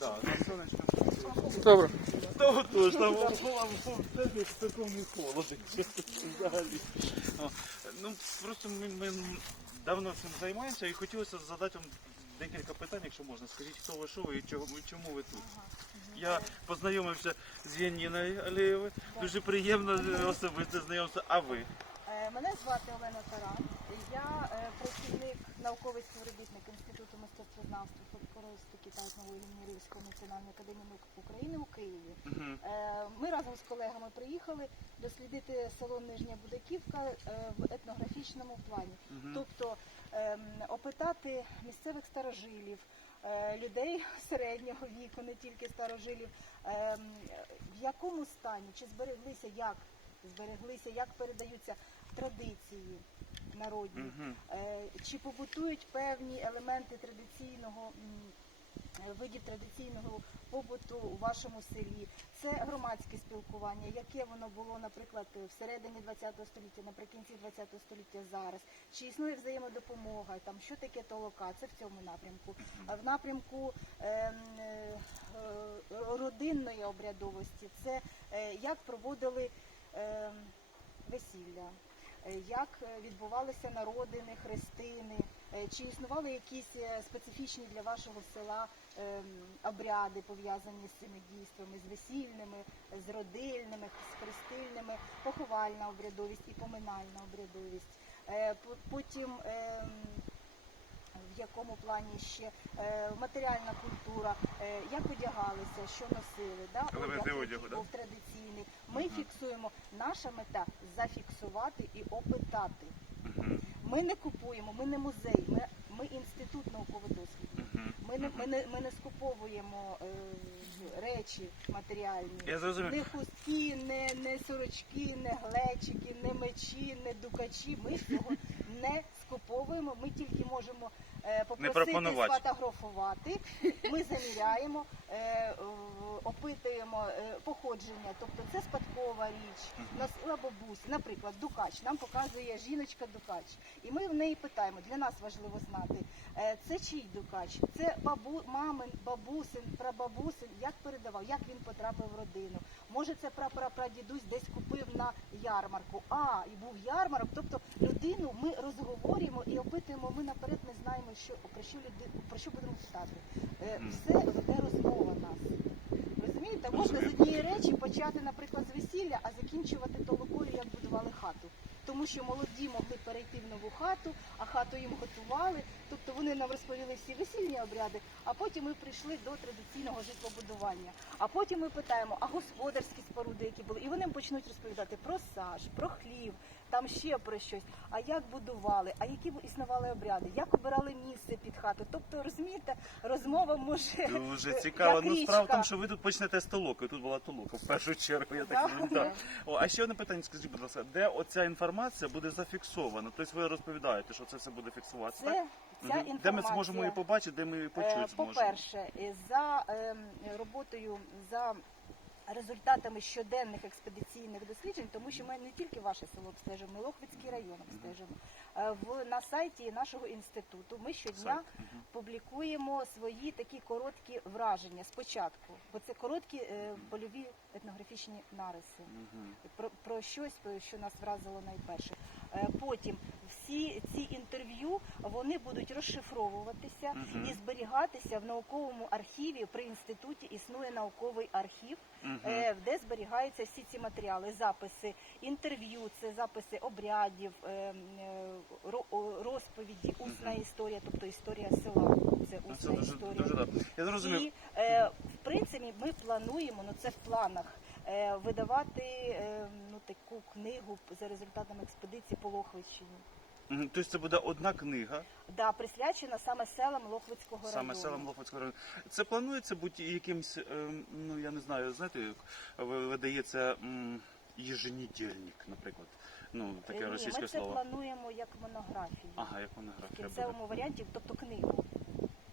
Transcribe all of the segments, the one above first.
Да, на сонечко. Добре. Того тож, там в такому холоді, чесно, взагалі. Ну, просто ми, ми давно цим займаємося і хотілося задати вам декілька питань, якщо можна. Скажіть, хто ви, що ви і чого, і чому ви тут? Я познайомився з Яніною Алєєвою. Дуже приємно е, особисте знайомство. А ви? Е, Мене звати Олена Таран. Я е, працівник науковий співробітник Інституту мистецтвознавства фольклористики та етнології Рівської національної академії наук України у Києві. Мгм. Е, Ми разом з колегами приїхали дослідити село Нижня Будаківка е, в етнографічному плані. Мгм. Тобто ем, опитати місцевих старожилів, е, людей середнього віку, не тільки старожилів, ем, в якому стані, чи збереглися, як збереглися, як передаються традиції народні, е, чи побутують певні елементи традиційного. е, Видів традиційного побуту у вашому селі, це громадське спілкування, яке воно було, наприклад, всередині ХХ століття, наприкінці ХХ століття зараз. Чи існує взаємодопомога? Там що таке толока? Це в цьому напрямку. А в напрямку е, е, родинної обрядовості це е, як проводили ем, весілля, е, як е, відбувалися народини, хрестини, е, чи існували якісь е, специфічні для вашого села ем, обряди пов'язані з цими дійствами, з весільними, з родильними, з хрестильними, поховальна обрядовість і поминальна обрядовість. Е, Потім ем, в якому плані ще е, матеріальна культура, е, як одягалися, що носили, да? Одяг, одягу, да? був традиційний. Ми фіксуємо. Наша мета зафіксувати і опитати. Мгм. Ми не купуємо, ми не музей, ми, ми інститут науково-дослідний. Мгм. Ми не, ми не, ми не скуповуємо е, речі матеріальні. Я. Не хустки, не, не сорочки, не глечики, не мечі, не дукачі. Ми цього не скуповуємо. Ми тільки можемо попросити пропонувати. сфотографувати. Ми заміряємо, е, е, опитуємо е, походження, тобто це спадкова річ. Носила бабусь, наприклад, дукач. Нам показує жіночка дукач. І ми в неї питаємо, для нас важливо знати, е, це чий дукач? Це бабу, мамин, бабусин, прабабусин, як передавав, як він потрапив в родину. Може, це прапрапрадідусь десь купив на ярмарку. А, і був ярмарок. Тобто людину ми розговорюємо і опитуємо. Ми наперед не знаємо, що про що люди про що будемо питати. Е, Все веде розмова нас. Розумієте, можна з однієї речі почати, наприклад, з весілля, а закінчувати толокою, як будували хату. Тому що молоді могли перейти в нову хату, а хату їм готували. Тобто вони нам розповіли всі весільні обряди, а потім ми прийшли до традиційного житлобудування. А потім ми питаємо, а господарські споруди, які були, і вони почнуть розповідати про саж, про хлів, там ще про щось. А як будували, а які існували обряди, як обирали місце під хату. Тобто, розумієте, розмова може Дуже е, цікаво. як Ну справа в тому, що ви тут почнете з толоки. Тут була толока в першу чергу. Я так Да? О, а ще одне питання, скажіть, будь ласка, де оця інформація буде зафіксована? Тобто ви розповідаєте, що це все буде фіксуватися? Це ця інформація. Де ми зможемо її побачити, де ми її Е, почути? По-перше, е, за ем, роботою за результатами щоденних експедиційних досліджень, тому що ми не тільки ваше село обстежуємо, ми Лохвицький район обстежуємо. Е, В на сайті нашого інституту ми щодня публікуємо свої такі короткі враження спочатку, бо це короткі е, польові етнографічні нариси про, про щось, що нас вразило найперше. Е, Потім всі ці інтерв'ю вони будуть розшифровуватися Мгм. і зберігатися в науковому архіві. При інституті існує науковий архів, е, де зберігаються всі ці матеріали, записи інтерв'ю, це записи обрядів, е, розповіді, усна історія, тобто історія села. Це Ну, усна Це дуже, історія. дуже добре. Я зрозумів. І в принципі ми плануємо, ну це в планах, видавати е, ну таку книгу за результатами експедиції по Лохвичині. Тобто це буде одна книга, Да, присвячена саме селам Лохвицького саме району. селом Лохвицького району. Це планується бути якимсь, ем, ну я не знаю, знаєте, як видається м, наприклад. Ну, Е, таке Ні, російське ми це слово. плануємо як монографію. Ага, як в монографія буде. кінцевому варіанті, тобто книгу.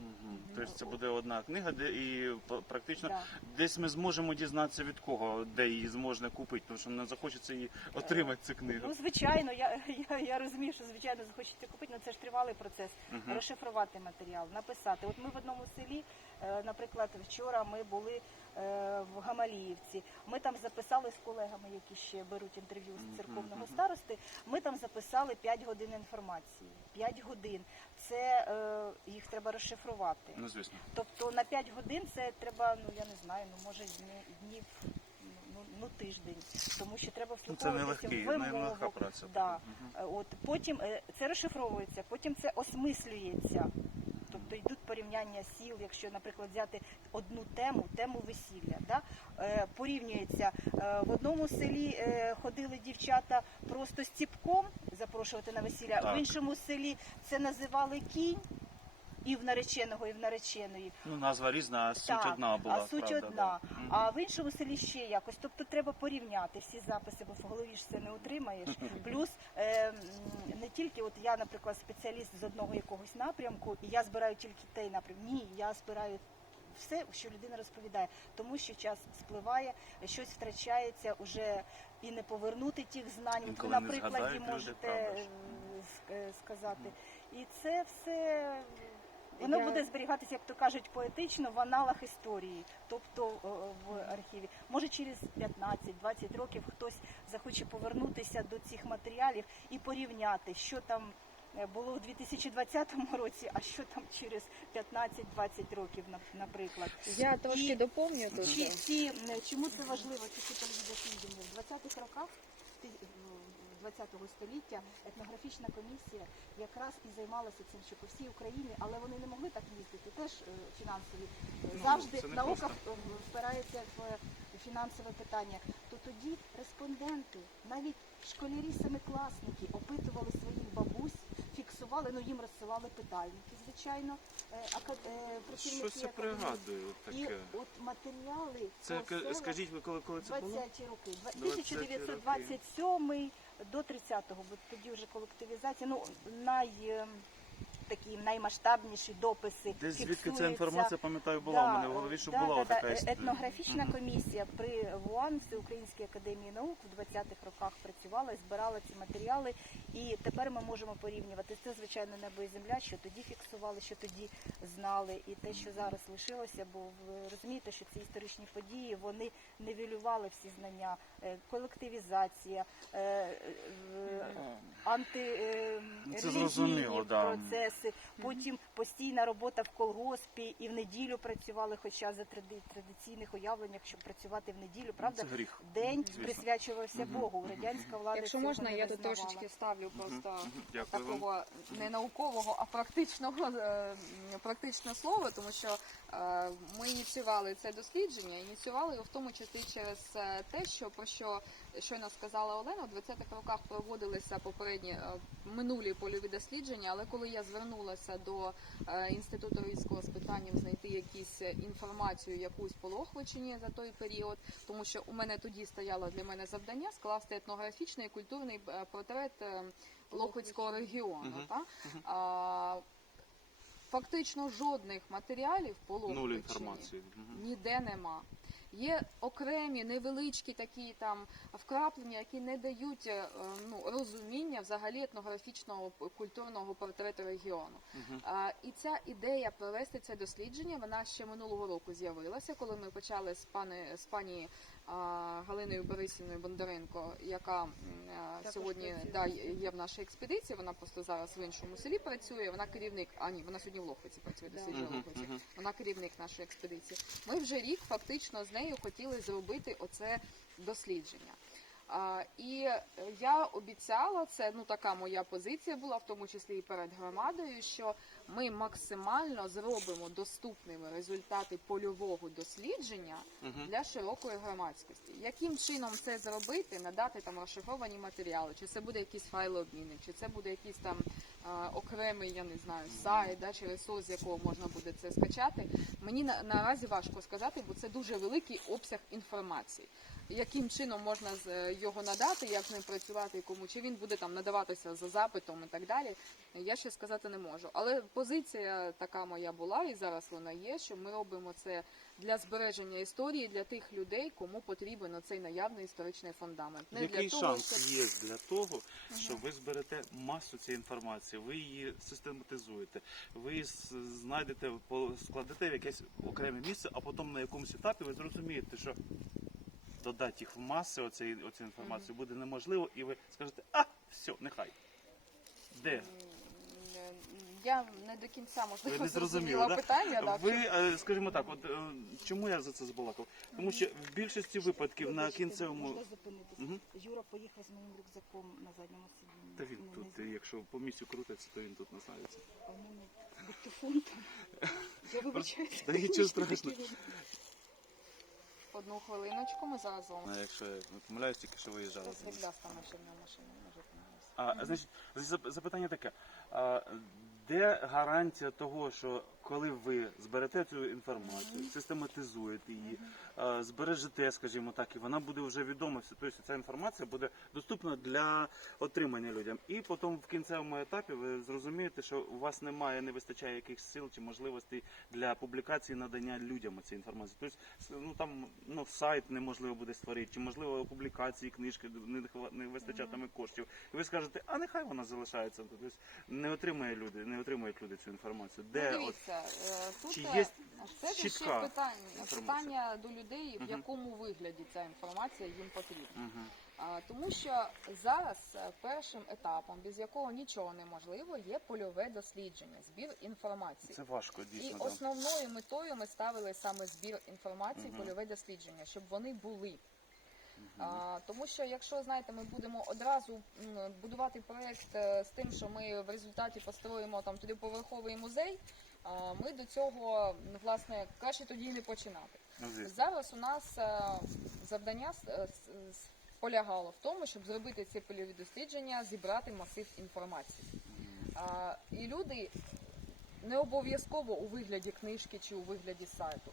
Мгм. Тобто це буде одна книга, де і практично Да. десь ми зможемо дізнатися від кого, де її зможна купити, тому що не захочеться її отримати цю книгу. Ну, звичайно, я, я, я розумію, що звичайно захочеться купити, але це ж тривалий процес. Угу. Розшифрувати матеріал, написати. От ми в одному селі, е, наприклад, вчора ми були е, в Гамаліївці. Ми там записали з колегами, які ще беруть інтерв'ю з церковного старости. Ми там записали 5 годин інформації. 5 годин. Це е, їх треба розшифрувати. Ну звісно. Тобто на 5 годин це треба, ну я не знаю, ну може днів. Ну, ну тиждень, тому що треба Ну, вслуховуватися в вимову. Да. Е, От потім е, це розшифровується, потім це осмислюється. Тобто йдуть порівняння сіл, якщо, наприклад, взяти одну тему, тему весілля, да? е, порівнюється е, в одному селі е, ходили дівчата просто з ціпком запрошувати на весілля, Так. в іншому селі це називали кінь. І в нареченого, і в нареченої. Ну, назва різна, а суть Так, одна була. а суть правда, одна. Да. А в іншому селі ще якось. Тобто треба порівняти всі записи, бо в голові ж це не утримаєш. Плюс е, не тільки от я, наприклад, спеціаліст з одного якогось напрямку, і я збираю тільки той напрямок. Ні, я збираю. Все, що людина розповідає, тому що час спливає, щось втрачається уже і не повернути тих знань. От ви на прикладі люди, можете е, е, сказати. І це все воно Я- буде зберігатися, як то кажуть, поетично в аналах історії, тобто е, в архіві. Може, через 15-20 років хтось захоче повернутися до цих матеріалів і порівняти, що там е, було в 2020 році, а що там через 15-20 років, нап- наприклад. Я трошки І доповню тут. Ці, ці, чому це важливо, ці дослідження? В 20-х роках 20-го століття етнографічна комісія якраз і займалася цим, що по всій Україні, але вони не могли так їздити. Теж е, фінансові Ну, завжди наука впирається в е, фінансове питання. То тоді респонденти, навіть школярі семикласники опитували своїх бабусь, фіксували, ну їм розсилали питальники, звичайно. е, працівники Щось я пригадую І от матеріали Це скажіть коли, коли це було? 20-ті роки, Два- 20-ті 1927 до 30-го, бо тоді вже колективізація. Ну най е, такі наймасштабніші дописи. Десь звідки ця інформація, пам'ятаю, була в мене в голові, що да, була да, да. така Е, історія. етнографічна комісія при ВУАН, Всеукраїнській академії наук, в 20-х роках працювала, збирала ці матеріали, і тепер ми можемо порівнювати. Це звичайно небо і земля, що тоді фіксували, що тоді знали, і те, що зараз лишилося, бо ви розумієте, що ці історичні події вони нивелювали всі знання, Е, колективізація, е, е, анти е, це зрозуміло, да. процеси, потім постійна робота в колгоспі і в неділю працювали, хоча за тради- традиційних уявленнях, щоб працювати в неділю, правда? Це гріх. День Звісно. присвячувався. Богу. Радянська влада Якщо цього можна, не я тут визнавала. трошечки ставлю просто. Дякую вам. такого не наукового, а практичного е, практичне слово, тому що е, ми ініціювали це дослідження, ініціювали його в тому числі через е, те, що про що щойно сказала Олена, в 20-х роках проводилися попередні е, минулі польові дослідження, але коли я звернулася до е, інституту військового з питанням знайти якісь е, інформацію, якусь по Лохвичині за той період, тому що у мене тоді стояло для мене завдання скласти етнографічний і культурний е, портрет Лохвицького регіону. Мгм. Та? А, фактично жодних матеріалів по Лохвичині ніде нема. Є окремі невеличкі такі там вкраплення, які не дають е, ну, розуміння взагалі етнографічного культурного портрету регіону. Мгм. А, і ця ідея провести це дослідження, вона ще минулого року з'явилася, коли ми почали з пани з пані а, Галиною Борисівною Бондаренко, яка м, а, сьогодні да, є в нашій експедиції. Вона просто зараз в іншому селі працює. Вона керівник. А ні, вона сьогодні в Лохвиці працює Да. досліджує Мгм, Лохвиці. Вона керівник нашої експедиції. Ми вже рік фактично з нею хотіли зробити оце дослідження. І я обіцяла, це ну така моя позиція була, в тому числі і перед громадою, що ми максимально зробимо доступними результати польового дослідження Мгм. для широкої громадськості. Яким чином це зробити, надати там розшифровані матеріали, чи це буде якийсь файлообмінник, чи це буде якийсь там а, окремий, я не знаю, сайт, да, через СОС, з якого можна буде це скачати. Мені на, наразі важко сказати, бо це дуже великий обсяг інформації. Яким чином можна з е, його надати, як з ним працювати і кому, чи він буде там надаватися за запитом і так далі, я ще сказати не можу. Але позиція така моя була, і зараз вона є, що ми робимо це для збереження історії для тих людей, кому потрібен оцей наявний історичний фундамент. Не Який для того, шанс щоб є для того, що ви зберете масу цієї інформації, ви її систематизуєте, ви її знайдете, складете в якесь окреме місце, а потім на якомусь етапі ви зрозумієте, що додати їх в маси оцеї, оцеї інформації буде неможливо, і ви скажете, а, все, нехай. Де? Я не до кінця можливо не зрозуміла да? питання. Да, Ви, е, скажімо так, от е, чому я за це збалакав? Тому що в більшості випадків на кінцевому. Можна зупинитися? Мгм. Юра поїхав з моїм рюкзаком на задньому сидінні. Та він Ну, тут, не е, якщо по місцю крутиться, то він тут насається. А в мене диктофон там. Я вибачаюся. Та нічого страшного. Одну хвилиночку, ми зараз з. А якщо я не помиляюсь, тільки що виїжджали. Це свідляста машина, машина, може. А, значить, зап- запитання таке. А, де гарантія того, що коли ви зберете цю інформацію, систематизуєте її, збережете, скажімо так, і вона буде вже відома, тобто ця інформація буде доступна для отримання людям. І потім в кінцевому етапі ви зрозумієте, що у вас немає, не вистачає якихось сил чи можливостей для публікації надання людям цієї інформації. Тобто, ну там ну сайт неможливо буде створити, чи можливо публікації, книжки не, не вистачатиме коштів. І ви скажете, а нехай вона залишається. Тобто не отримує люди, не отримують люди цю інформацію. Де ну, от дивіться, е, тут Чи е, є це ж ще чітка питання, інформація? питання до людей, в Мгм. якому вигляді ця інформація їм потрібна. Мгм. А, тому що зараз е, першим етапом, без якого нічого неможливо, є польове дослідження, збір інформації. це важко І дійсно. да. основною метою ми ставили саме збір інформації, Мгм. польове дослідження, щоб вони були. А, тому що якщо знаєте, ми будемо одразу м, будувати проект е, з тим, що ми в результаті построїмо там трьохповерховий музей, ми до цього ну, власне краще тоді і не починати. Ну. Зараз у нас е, завдання е, полягало в тому, щоб зробити ці польові дослідження, зібрати масив інформації. І люди не обов'язково у вигляді книжки чи у вигляді сайту.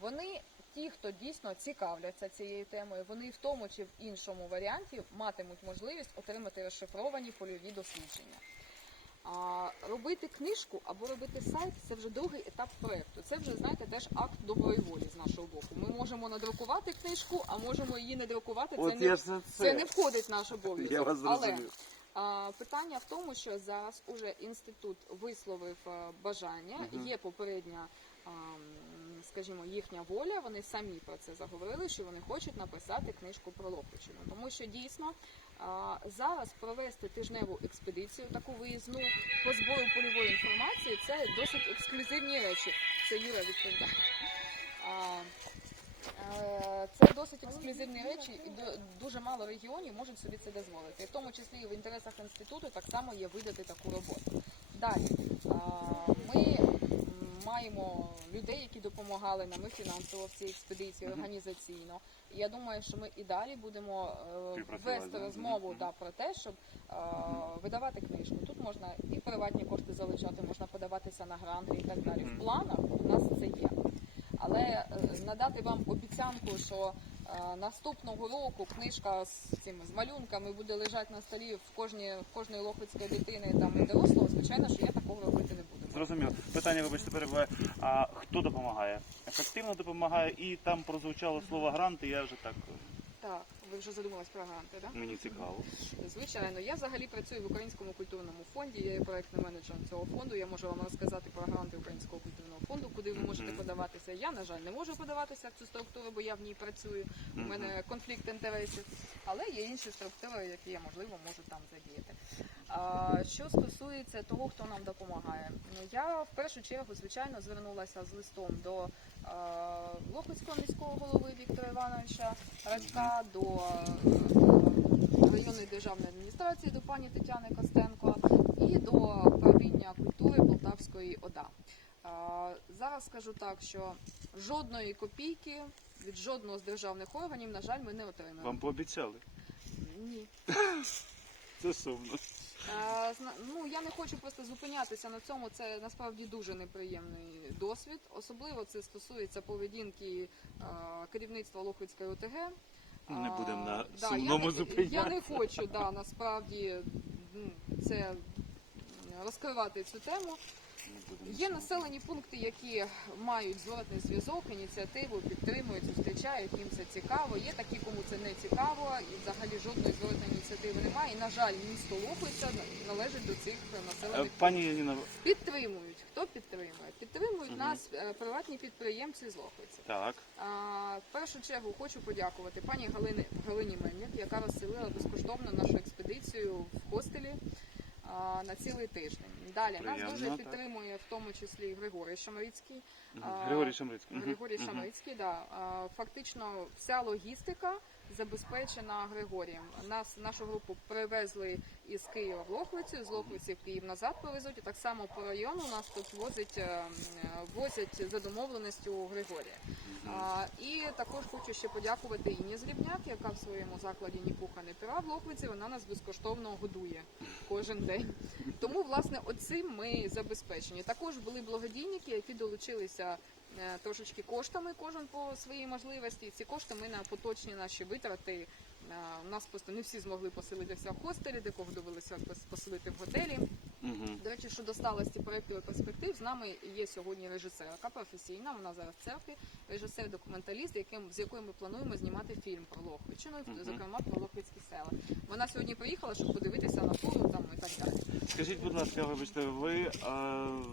Вони, ті, хто дійсно цікавляться цією темою, вони в тому чи в іншому варіанті матимуть можливість отримати розшифровані польові дослідження. А, робити книжку або робити сайт це вже другий етап проекту. Це вже, знаєте, теж акт доброї волі з нашого боку. Ми можемо надрукувати книжку, а можемо її не друкувати. Це, От не, це. це не входить в наш обов'язок. Я вас Але а, питання в тому, що зараз уже інститут висловив е, бажання, угу. є попередня, а, скажімо, їхня воля. Вони самі про це заговорили, що вони хочуть написати книжку про Лохвичину. Тому що дійсно зараз провести тижневу експедицію, таку виїзну по збору польової інформації, це досить ексклюзивні речі. Це Юра відповідає. Е, Це досить ексклюзивні речі, і дуже мало регіонів можуть собі це дозволити. В тому числі і в інтересах інституту так само є видати таку роботу. Далі ми маємо людей, які допомагали нам і фінансово в цій експедиції, організаційно. І я думаю, що ми і далі будемо е, вести розмову да, про те, щоб е, видавати книжку. Тут можна і приватні кошти залучати, можна подаватися на гранти і так далі. В планах у нас це є. Але е, надати вам обіцянку, що е, наступного року книжка з цими з малюнками буде лежати на столі в кожній в кожної лохвицької дитини там і дорослого, звичайно, що я такого робити не буду. Зрозуміло. Питання, вибачте, перебуває. А хто допомагає? Ефективно допомагає, і там прозвучало слово гранти, я вже так Так, ви вже задумались про гранти, так? мені цікаво. Звичайно, я взагалі працюю в Українському культурному фонді. Я є проектним менеджером цього фонду. Я можу вам розказати про гранти Українського культурного фонду, куди ви можете Мгм. подаватися. Я, на жаль, не можу подаватися в цю структуру, бо я в ній працюю. У Мгм. мене конфлікт інтересів, але є інші структури, які я можливо можу там задіяти. А, що стосується того, хто нам допомагає, я в першу чергу, звичайно, звернулася з листом до а, Лохвицького міського голови Віктора Івановича Радька, до е, районної державної адміністрації, до пані Тетяни Костенко і до управління культури Полтавської ОДА. Зараз скажу так, що жодної копійки від жодного з державних органів, на жаль, ми не отримали. Вам пообіцяли. Ні. Це сумно. Е, Ну я не хочу просто зупинятися на цьому. Це насправді дуже неприємний досвід. Особливо це стосується поведінки е, керівництва Лохвицької ОТГ. Не будемо на да, сумному я не. Я не хочу, да, насправді ну, це розкривати цю тему. Є населені пункти, які мають зворотний зв'язок, ініціативу, підтримують, зустрічають, їм це цікаво. Є такі, кому це не цікаво, і взагалі жодної зворотної ініціативи немає. І, на жаль, місто Лохвиця належить до цих Е, населених Пані Яніна, Підтримують. Хто підтримує? Підтримують Мгм. нас е, приватні підприємці з Лохвиці. так. А, в першу чергу хочу подякувати пані Галини Галині Мельник, яка розселила безкоштовно нашу експедицію в хостелі а, на цілий тиждень. Далі нас дуже так. підтримує в тому числі Григорій Шамарицький. Мгм. А, Григорій Шамрицький. Григорій Мгм. Шамрицький, да. А, Фактично вся логістика забезпечена Григорієм. Нас нашу групу привезли із Києва в Лохвицю, з Лохвиці в Київ назад повезуть. І так само по району нас тут возять, е, возять за домовленістю Григорія. А, і також хочу ще подякувати Інні Зрібняк, яка в своєму закладі ні пуха, ні пера в Лохвиці. Вона нас безкоштовно годує кожен день. Тому, власне, оцим ми забезпечені. Також були благодійники, які долучилися трошечки коштами, кожен по своїй можливості. Ці кошти ми на поточні наші витрати. е, У нас просто не всі змогли поселитися в хостелі, декого довелося пос- поселити в готелі. Мгм. До речі, щодо сталості проєктів і перспектив, з нами є сьогодні режисерка професійна, вона зараз в церкві, режисер-документаліст, яким, з якою ми плануємо знімати фільм про Лохвичину, Мгм. зокрема про Лохвицькі села. Вона сьогодні приїхала, щоб подивитися на фуру там і так далі. Скажіть, будь ласка, вибачте, ви е,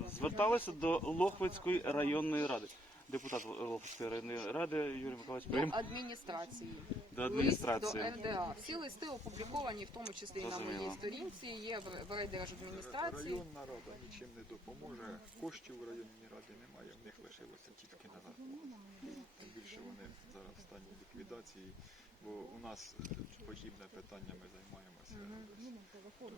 зверталися до Лохвицької районної ради? Депутат Лохвицької районної ради Юрій Миколаївич До адміністрації. до адміністрації. Лист до РДА. Всі листи опубліковані, в тому числі і на моїй сторінці, є в в райдержадміністрації. Районна рада нічим не допоможе. Коштів у районній раді немає, в них лишилося тільки на зарплату. Тим більше вони зараз в стані ліквідації, бо у нас е, подібне питання ми займаємося.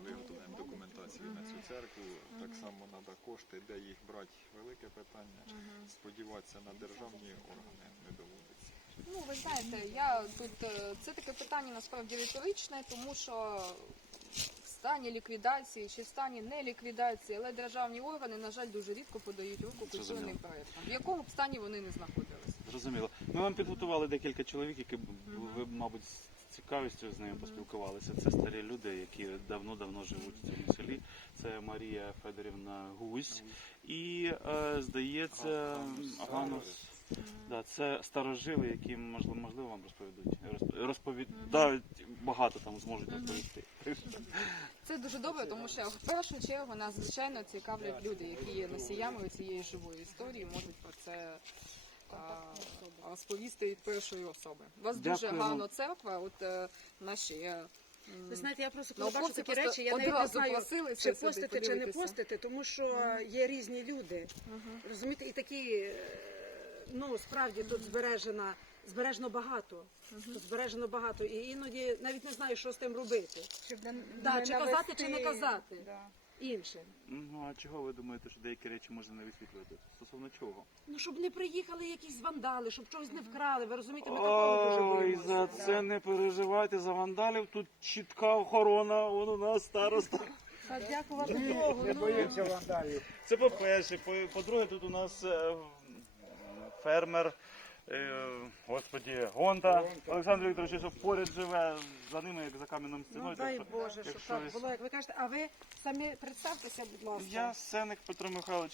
Виготовляємо документацію на цю церкву. Так само треба кошти, де їх брати, велике питання. Сподіватися на державні органи не доводиться. Ну, ви знаєте, я тут е, це таке питання насправді риторичне, тому що в стані ліквідації чи в стані не ліквідації, але державні органи, на жаль, дуже рідко подають руку культурним проєктам, в якому б стані вони не знаходились. Зрозуміло. Ми вам підготували декілька чоловік, які б- ви, мабуть, з цікавістю з ними поспілкувалися. Це старі люди, які давно-давно живуть в цьому селі. Це Марія Федорівна Гусь і, е, здається, Ганус. Да, це старожили, які можливо, можливо вам розповідуть. Розп- Розповідають багато там зможуть розповісти. Це дуже добре, тому що в першу чергу нас звичайно цікавлять люди, які є носіями цієї живої історії, можуть про це а, розповісти від першої особи. У вас дуже Дякуємо. гарна церква, от е, наші. е, м, Ви знаєте, я просто коли бачу Науковці такі просто речі, я навіть не одразу знаю, просилися чи сюди постити, чи не подивитися. постити, тому що є різні люди. Мгм. Розумієте, і такі, е, ну справді тут збережена, збережено багато. Тут збережено багато. І іноді навіть не знаю, що з тим робити. Щоб не, Да, не чи казати, чи не навести- казати. Да. Іншим. Ну а чого ви думаєте, що деякі речі можна не висвітлювати? Стосовно чого? Ну, щоб не приїхали якісь вандали, щоб чогось не вкрали. Ви розумієте, ми такого дуже Ой, боїмося. за це не переживайте за вандалів. Тут чітка охорона, вон у нас староста. А дякувати Богу. Не ну, боїмося вандалів. Це по-перше. По- По-друге, тут у нас е, фермер. Е, Господі, Гонта Олександр Вікторович, що поряд живе, за ними як за кам'яним стіною. Ну, дай Боже, щоб так було, як ви кажете. А ви самі представтеся, будь ласка. Я Сеник Петро Михайлович,